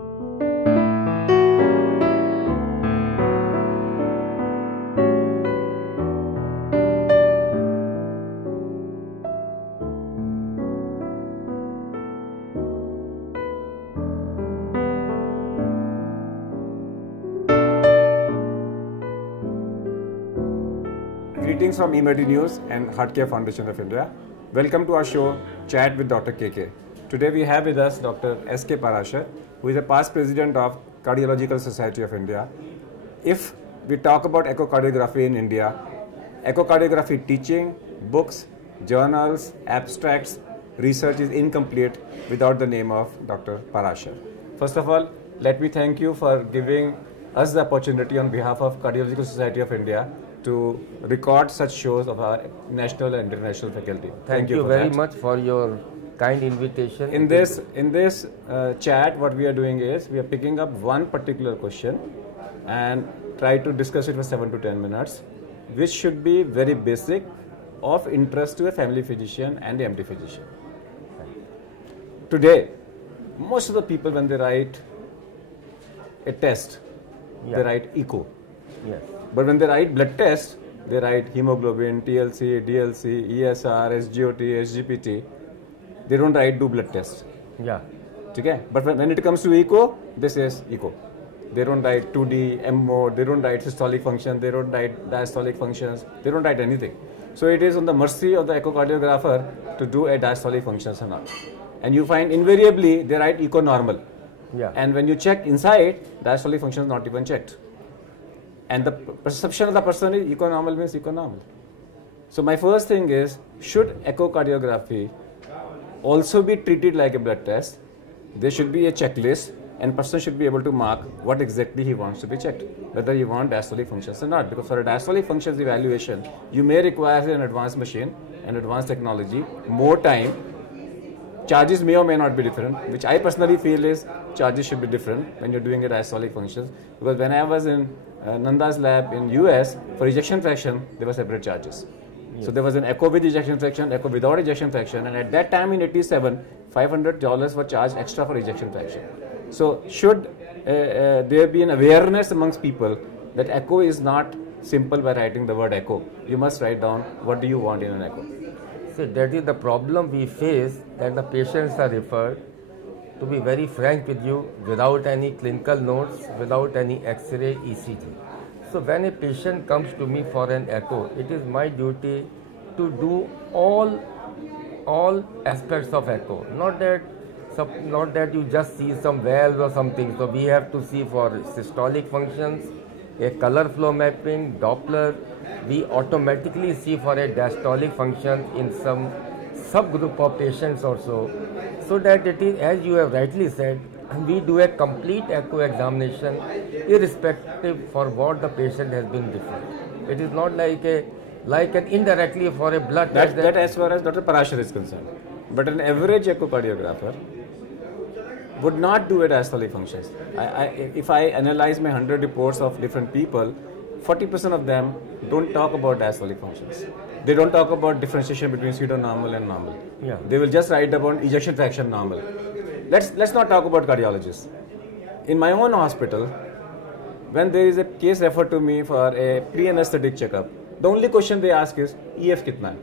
Greetings from eMedi News and Heartcare Foundation of India. Welcome to our show, Chat with Dr. KK. Today we have with us Dr. S K Parashar, who is a past president of Cardiological Society of India. If we talk about echocardiography in India, echocardiography teaching, books, journals, abstracts, research is incomplete without the name of Dr. Parashar. First of all, let me thank you for giving us the opportunity on behalf of Cardiological Society of India to record such shows of our national and international faculty. Thank you very much for your kind invitation. In this chat, what we are doing is we are picking up one particular question and try to discuss it for 7 to 10 minutes, which should be very basic, of interest to a family physician and the MD physician. Today, most of the people, when they write a test, they write echo. Yes. But when they write blood test, they write hemoglobin, TLC, DLC, ESR, SGOT, SGPT. They don't write do blood test. Yeah. Okay? But when it comes to echo, this is echo. They don't write 2D, M mode, they don't write systolic function, they don't write diastolic functions, they don't write anything. So it is on the mercy of the echocardiographer to do a diastolic functions or not. And you find invariably they write echo normal. Yeah. And when you check inside, diastolic function is not even checked. And the perception of the person is echo-normal means echo-normal. So my first thing is, should echocardiography also be treated like a blood test? There should be a checklist and person should be able to mark what exactly he wants to be checked, whether you want diastolic functions or not. Because for a diastolic functions evaluation, you may require an advanced machine, an advanced technology, more time. Charges may or may not be different, which I personally feel is charges should be different when you're doing a diastolic functions. Because when I was in Nanda's lab in US, for ejection fraction, there were separate charges. Yes. So there was an echo with ejection fraction, echo without ejection fraction, and at that time in 87, $500 were charged extra for ejection fraction. So should there be an awareness amongst people that echo is not simple by writing the word echo. You must write down what do you want in an echo. See, that is the problem we face, that the patients are referred, to be very frank with you, without any clinical notes, without any X-ray, ECG. So when a patient comes to me for an echo, it is my duty to do all aspects of echo. Not that you just see some valves or something. So we have to see for systolic functions, a color flow mapping, Doppler. We automatically see for a diastolic function in some subgroup of patients also. So that it is, as you have rightly said, we do a complete echo examination irrespective for what the patient has been referred. It is not like an indirectly for a blood test. That as far as Dr. Parashar is concerned. But an average echocardiographer would not do a diastolic functions. If I analyze my 100 reports of different people, 40% of them don't talk about diastolic functions. They don't talk about differentiation between pseudo-normal and normal. Yeah. They will just write about ejection fraction normal. Let's not talk about cardiologists. In my own hospital, when there is a case referred to me for a pre-anesthetic checkup, the only question they ask is, EF kitna hai?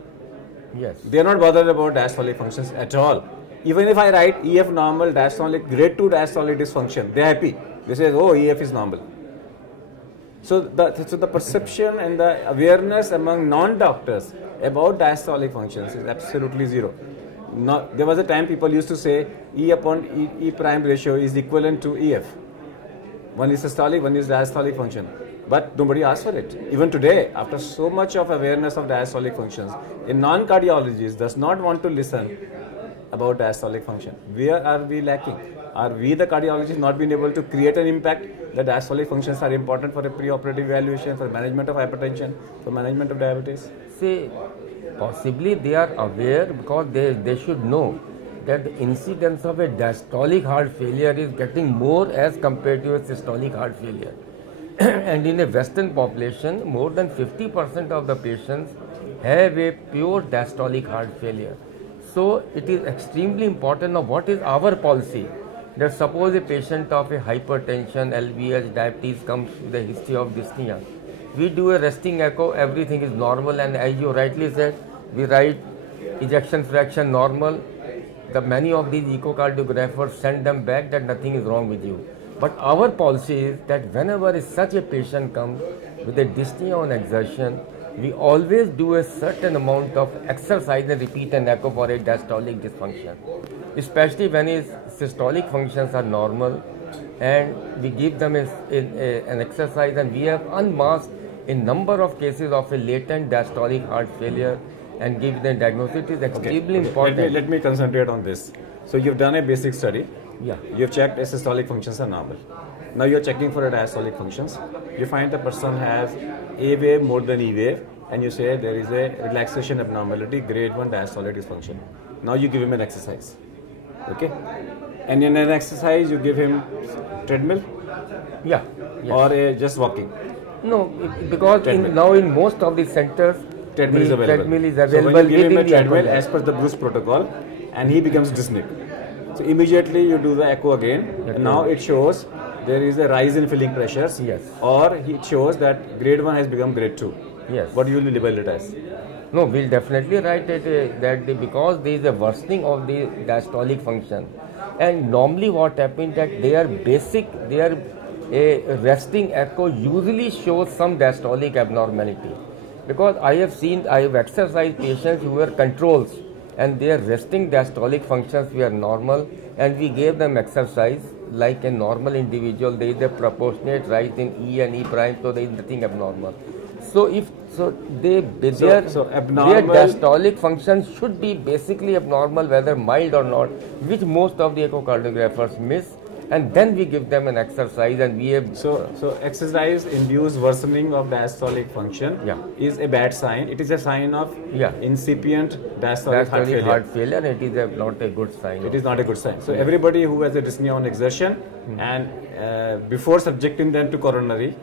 Yes. They are not bothered about diastolic functions at all. Even if I write EF normal, diastolic, grade 2 diastolic dysfunction, they are happy. They say, oh, EF is normal. So the perception and the awareness among non-doctors about diastolic functions is absolutely zero. There was a time people used to say E upon E prime ratio is equivalent to EF. One is systolic, one is diastolic function. But nobody asked for it. Even today, after so much of awareness of diastolic functions, a non-cardiologist does not want to listen about diastolic function. Where are we lacking? Are we the cardiologists not being able to create an impact? The diastolic functions are important for a pre-operative evaluation, for management of hypertension, for management of diabetes. See, possibly they are aware because they should know that the incidence of a diastolic heart failure is getting more as compared to a systolic heart failure. And in a Western population, more than 50% of the patients have a pure diastolic heart failure. So it is extremely important of what is our policy. that suppose a patient of a hypertension, LVH, diabetes comes with a history of dyspnea. We do a resting echo, everything is normal, and as you rightly said, we write ejection fraction normal. Many of these echocardiographers send them back that nothing is wrong with you. But our policy is that whenever such a patient comes with a dyspnea on exertion, we always do a certain amount of exercise and repeat an echo for a diastolic dysfunction, especially when his systolic functions are normal, and we give them an exercise, and we have unmasked a number of cases of a latent diastolic heart failure and give them diagnosis. It is extremely important. Let me concentrate on this. So you've done a basic study. Yeah. You've checked if systolic functions are normal. Now you're checking for a diastolic functions. You find the person has A wave more than E wave, and you say there is a relaxation abnormality, grade 1 diastolic dysfunction. Now you give him an exercise. Okay? And in an exercise you give him treadmill? Yeah. Yes. Or just walking? No, because now in most of the centers, treadmill is available. So when you give him a treadmill as per the Bruce protocol, and he becomes dyspneic. So immediately you do the echo again, and now it shows there is a rise in filling pressures, yes, or it shows that grade 1 has become grade 2. Yes. What you will label it as? No, we'll definitely write it because there is a worsening of the diastolic function, and normally what happens that a resting echo usually shows some diastolic abnormality, because I have exercised patients who were controls and their resting diastolic functions were normal, and we gave them exercise like a normal individual. There is a proportionate rise in E and E prime, so there is nothing abnormal. So their diastolic functions should be basically abnormal, whether mild or not, which most of the echocardiographers miss. And then we give them an exercise, and we have so exercise induced worsening of diastolic function is a bad sign. It is a sign of incipient diastolic heart failure. It is not a good sign. It is not a good sign. So everybody who has a dyspnea on exertion, and before subjecting them to coronary,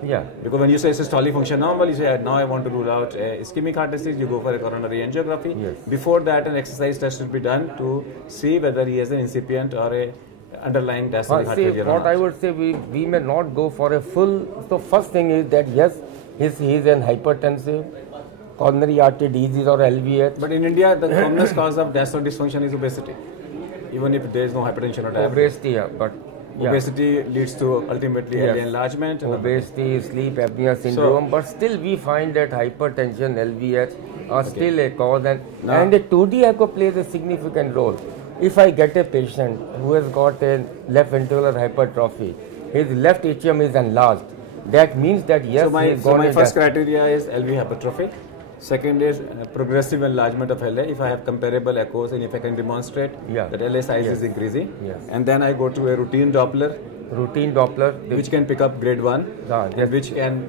because when you say systolic function normal, you say now I want to rule out ischemic heart disease, you go for a coronary angiography. Yes. Before that, an exercise test should be done to see whether he has an incipient or a underlying diastolic heart failure. What I would say, we may not go for a full. So first thing is that yes, he is an hypertensive, coronary artery disease or LVH. But in India, the commonest cause of diastolic dysfunction is obesity, even if there is no hypertension or diabetes. Obesity, obesity leads to ultimately LA enlargement. Obesity, sleep apnea syndrome, but still we find that hypertension, LVH are still a cause, and a 2D echo plays a significant role. If I get a patient who has got a left ventricular hypertrophy, his left atrium is enlarged, that means that yes, so my first criteria is LV hypertrophy. Second is progressive enlargement of LA. If I have comparable echoes and if I can demonstrate that LA size is increasing, and then I go to a routine Doppler, which can pick up grade 1, and which can,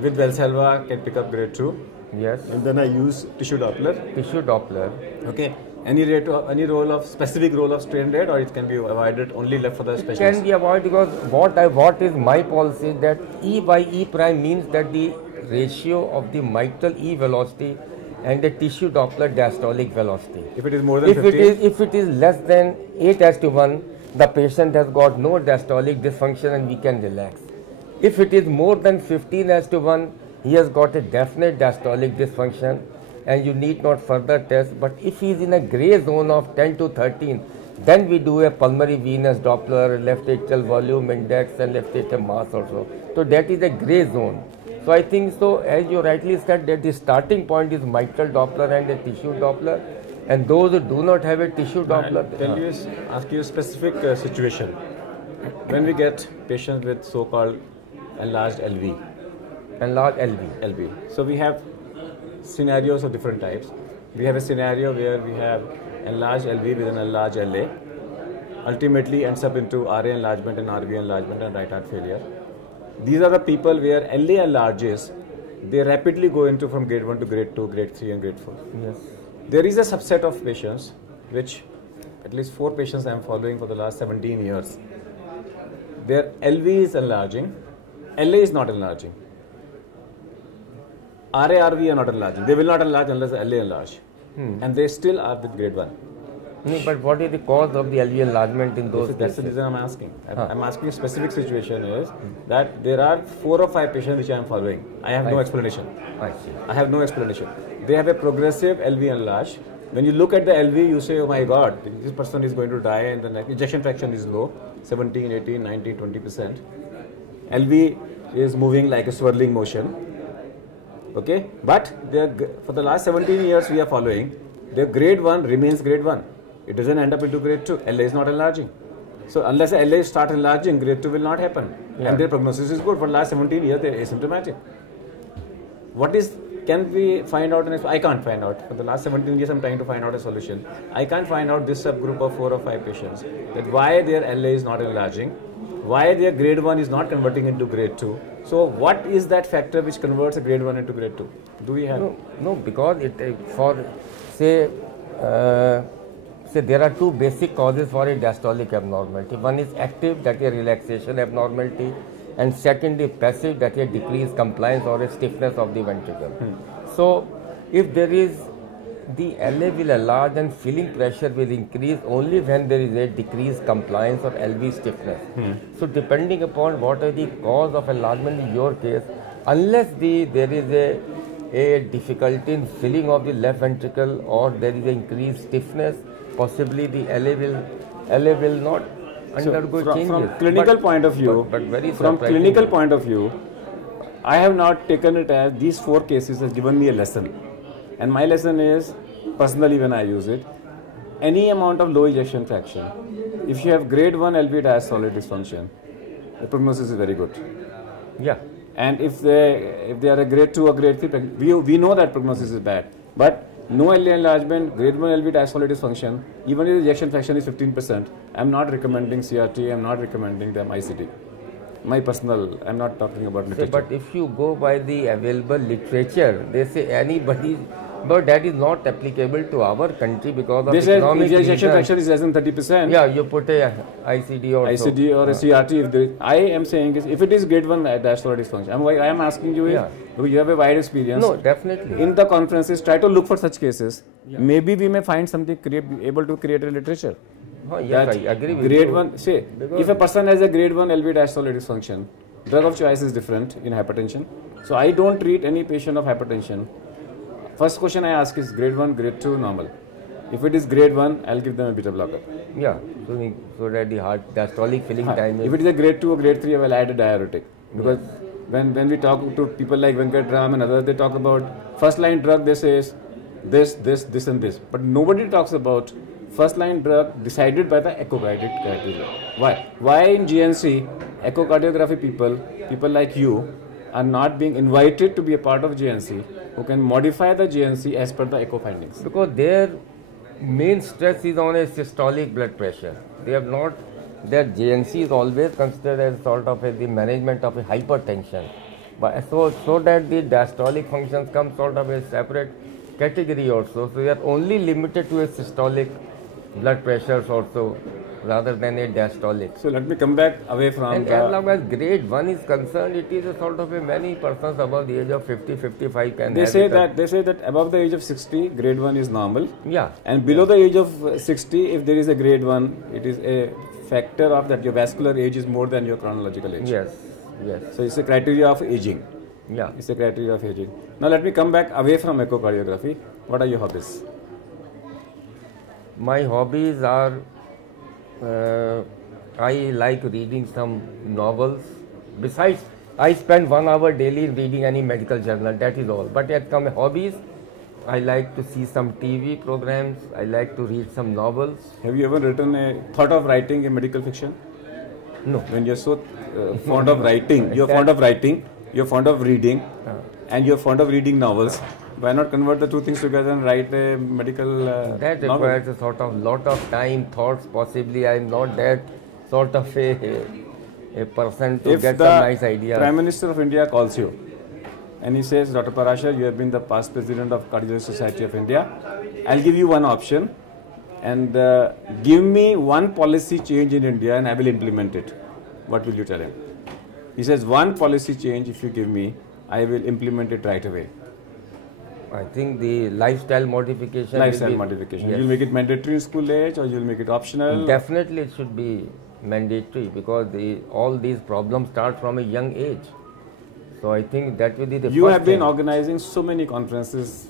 with Valsalva, can pick up grade 2. Yes. And then I use tissue Doppler. Okay. Any role of specific role of strain rate, or it can be avoided, only left for the specialist? It can be avoided because what is my policy that E by E prime means that the ratio of the mitral E velocity and the tissue Doppler diastolic velocity. If it is more than 15? If it is less than 8:1, the patient has got no diastolic dysfunction and we can relax. If it is more than 15:1, he has got a definite diastolic dysfunction, and you need not further test. But if he is in a grey zone of 10 to 13, then we do a pulmonary venous Doppler, left atrial volume index, and left atrial mass also. So that is a grey zone. So I think so, as you rightly said, that the starting point is mitral Doppler and a tissue Doppler, and those who do not have a tissue Doppler. Can you ask you a specific situation? When we get patients with so-called enlarged LV. So we have scenarios of different types. We have a scenario where we have enlarged LV with an enlarged LA, ultimately ends up into RA enlargement and RV enlargement and right heart failure. These are the people where LA enlarges, they rapidly go into from grade 1 to grade 2, grade 3 and grade 4. Yes. There is a subset of patients, which at least 4 patients I am following for the last 17 years. Their LV is enlarging, LA is not enlarging. RA, RV are not enlarging. They will not enlarge unless LA enlarge. And they still are with grade 1. No, but what is the cause of the LV enlargement in those That's the cases? reason I'm asking. I'm asking a specific situation is that there are 4 or 5 patients which I am following. I have no explanation. I see. I have no explanation. They have a progressive LV enlarge. When you look at the LV, you say, oh my God, this person is going to die, and the ejection fraction is low, 17, 18, 19, 20%. LV is moving like a swirling motion. Okay, but for the last 17 years we are following, their grade 1 remains grade 1. It doesn't end up into grade 2. LA is not enlarging. So unless the LA start enlarging, grade 2 will not happen. Yeah. And their prognosis is good. For the last 17 years, they are asymptomatic. Can we find out? I can't find out. For the last 17 years, I'm trying to find out a solution. I can't find out this subgroup of 4 or 5 patients, that why their LA is not enlarging, why their grade 1 is not converting into grade 2. So what is that factor which converts a grade 1 into grade 2? Do we have? No, because say there are 2 basic causes for a diastolic abnormality. One is active, that is relaxation abnormality, and second is passive, that is decreased compliance or a stiffness of the ventricle. So if there is, the LA will enlarge and filling pressure will increase only when there is a decreased compliance or LV stiffness. So depending upon what is the cause of enlargement in your case, unless there is a difficulty in filling of the left ventricle or there is increased stiffness, possibly the LA will not undergo changes. From clinical point of view, I have not taken it as these 4 cases has given me a lesson. And my lesson is, personally when I use it, any amount of low ejection fraction, if you have grade 1 LV diastolic dysfunction, the prognosis is very good. Yeah. And if they are a grade 2 or grade 3, we know that prognosis is bad. But no LV enlargement, grade 1 LV diastolic dysfunction, even if the ejection fraction is 15%, I'm not recommending CRT, I'm not recommending them ICD. My personal, I'm not talking about literature. But if you go by the available literature, they say anybody, but that is not applicable to our country because of economic reasons. Ejection fraction is less than 30%. Yeah, you put a ICD or a CRT. I am saying is, if it is grade 1 diastolic dysfunction, I am asking you, do you have a wide experience? No, definitely. In the conferences, try to look for such cases. Yeah. Maybe we may find something able to create a literature. Yes, I agree with grade you. 1, say, if a person has a grade 1 LV diastolic dysfunction, drug of choice is different in hypertension. So I don't treat any patient of hypertension. First question I ask is grade 1, grade 2, normal. If it is grade 1, I'll give them a beta blocker. Yeah, so that the heart diastolic filling time is... If it is a grade 2 or grade 3, I will add a diuretic. Because when we talk to people like Venkat Ram and others, they talk about first line drug, they say this and this. But nobody talks about first line drug decided by the echocardiography criteria. Why? Why in GNC, echocardiography people like you are not being invited to be a part of GNC who can modify the GNC as per the echo findings? Because their main stress is on a systolic blood pressure. They have not, their GNC is always considered as sort of the management of a hypertension. But so that the diastolic functions come sort of a separate category also. So they are only limited to a systolic blood pressures also, rather than a diastolic. So let me come back away from... And as long as grade 1 is concerned, it is a sort of a many persons above the age of 50, 55 can They say that above the age of 60, grade 1 is normal. Yeah. And below the age of 60, if there is a grade 1, it is a factor of that your vascular age is more than your chronological age. Yes. So it's a criteria of aging. Yeah. It's a criteria of aging. Now let me come back away from echocardiography. What are your hobbies? My hobbies are, I like reading some novels. Besides, I spend 1 hour daily reading any medical journal, that is all. But as come hobbies, I like to see some TV programs, I like to read some novels. Have you ever thought of writing a medical fiction? No. When you're so fond of writing, you're fond of writing, you're fond of reading, and you're fond of reading novels. Why not convert the 2 things together and write a medical that requires a sort of lot of time, thoughts, possibly. I'm not that sort of a person to get some nice ideas. If the Prime Minister of India calls you and he says, Dr. Parashar, you have been the past president of Cardiology Society of India, I'll give you one option and give me one policy change in India and I will implement it. What will you tell him? He says, one policy change if you give me, I will implement it right away. I think the lifestyle modification. Lifestyle modification. Yes. You'll make it mandatory in school age, or you'll make it optional? Definitely, it should be mandatory because all these problems start from a young age. So I think that will be the. You first have been thing. organizing so many conferences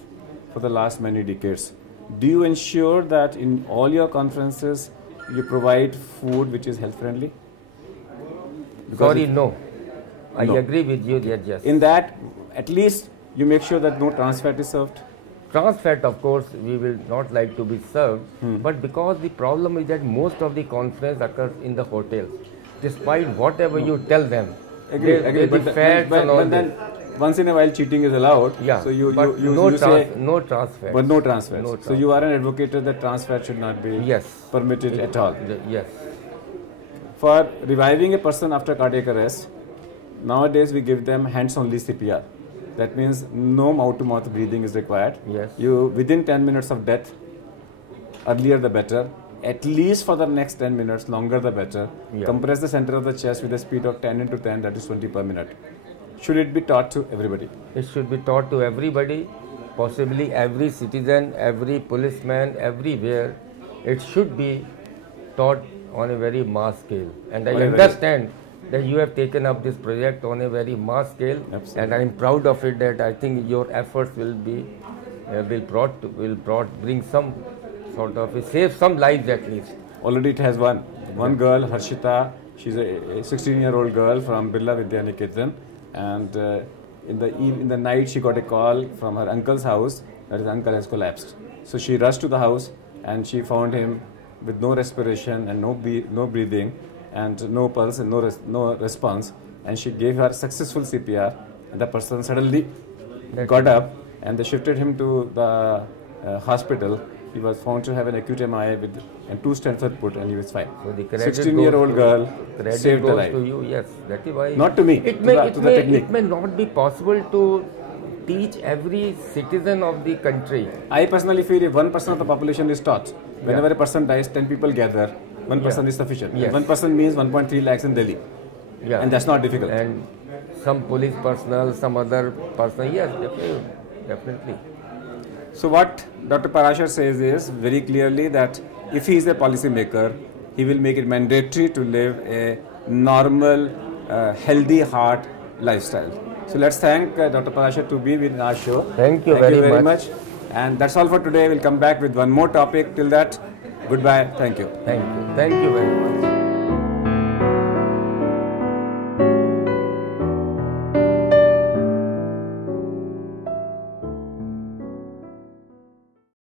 for the last many decades. Do you ensure that in all your conferences you provide food which is health friendly? Sorry, no. I No. agree with you that yes. In that, at least you make sure that no trans fat is served. Trans fat, of course, we will not like to be served, but because the problem is that most of the conference occurs in the hotels, despite whatever you tell them, Agree. the fats and all then once in a while cheating is allowed. Yeah, So you but you no say, no trans fat. but no trans fats. No So trans you are an advocate that trans fat should not be Yes. permitted at all. Yes. For reviving a person after cardiac arrest, nowadays we give them hands-only CPR. That means no mouth-to-mouth breathing is required. Yes. You within 10 minutes of death, earlier the better. At least for the next 10 minutes, longer the better. Yeah. Compress the center of the chest with a speed of 10 into 10, that is 20 per minute. Should it be taught to everybody? It should be taught to everybody, possibly every citizen, every policeman, everywhere. It should be taught on a very mass scale. And I understand that you have taken up this project on a very mass scale. Absolutely. And I am proud of it that I think your efforts will be bring some sort of save some lives at least. Already it has one girl, Harshita. She's a 16-year-old girl from Birla Vidya Niketan, and in the night she got a call from her uncle's house that his uncle has collapsed. So she rushed to the house and she found him with no respiration and no breathing and no pulse and no response, and she gave her successful CPR, and the person suddenly got up and they shifted him to the hospital. He was found to have an acute MI and 2 stents were put, and he was fine. So the credit 16-year-old girl credit saved the goes life. to you, yes. That is why. Not to me, It to the technique. It may not be possible to teach every citizen of the country. I personally feel if 1% of the population is taught, whenever a person dies, 10 people gather, 1% is sufficient. Yes. 1% means 1.3 lakhs in Delhi. Yeah. And that's not difficult. And some police personnel, some other person, yes, definitely. So what Dr. Parashar says is very clearly that if he is a policy maker, he will make it mandatory to live a normal, healthy heart lifestyle. So let's thank Dr. Parashar to be with our show. Thank you very much. And that's all for today. We'll come back with one more topic. Till that, goodbye. Thank you. Thank you. Thank you very much.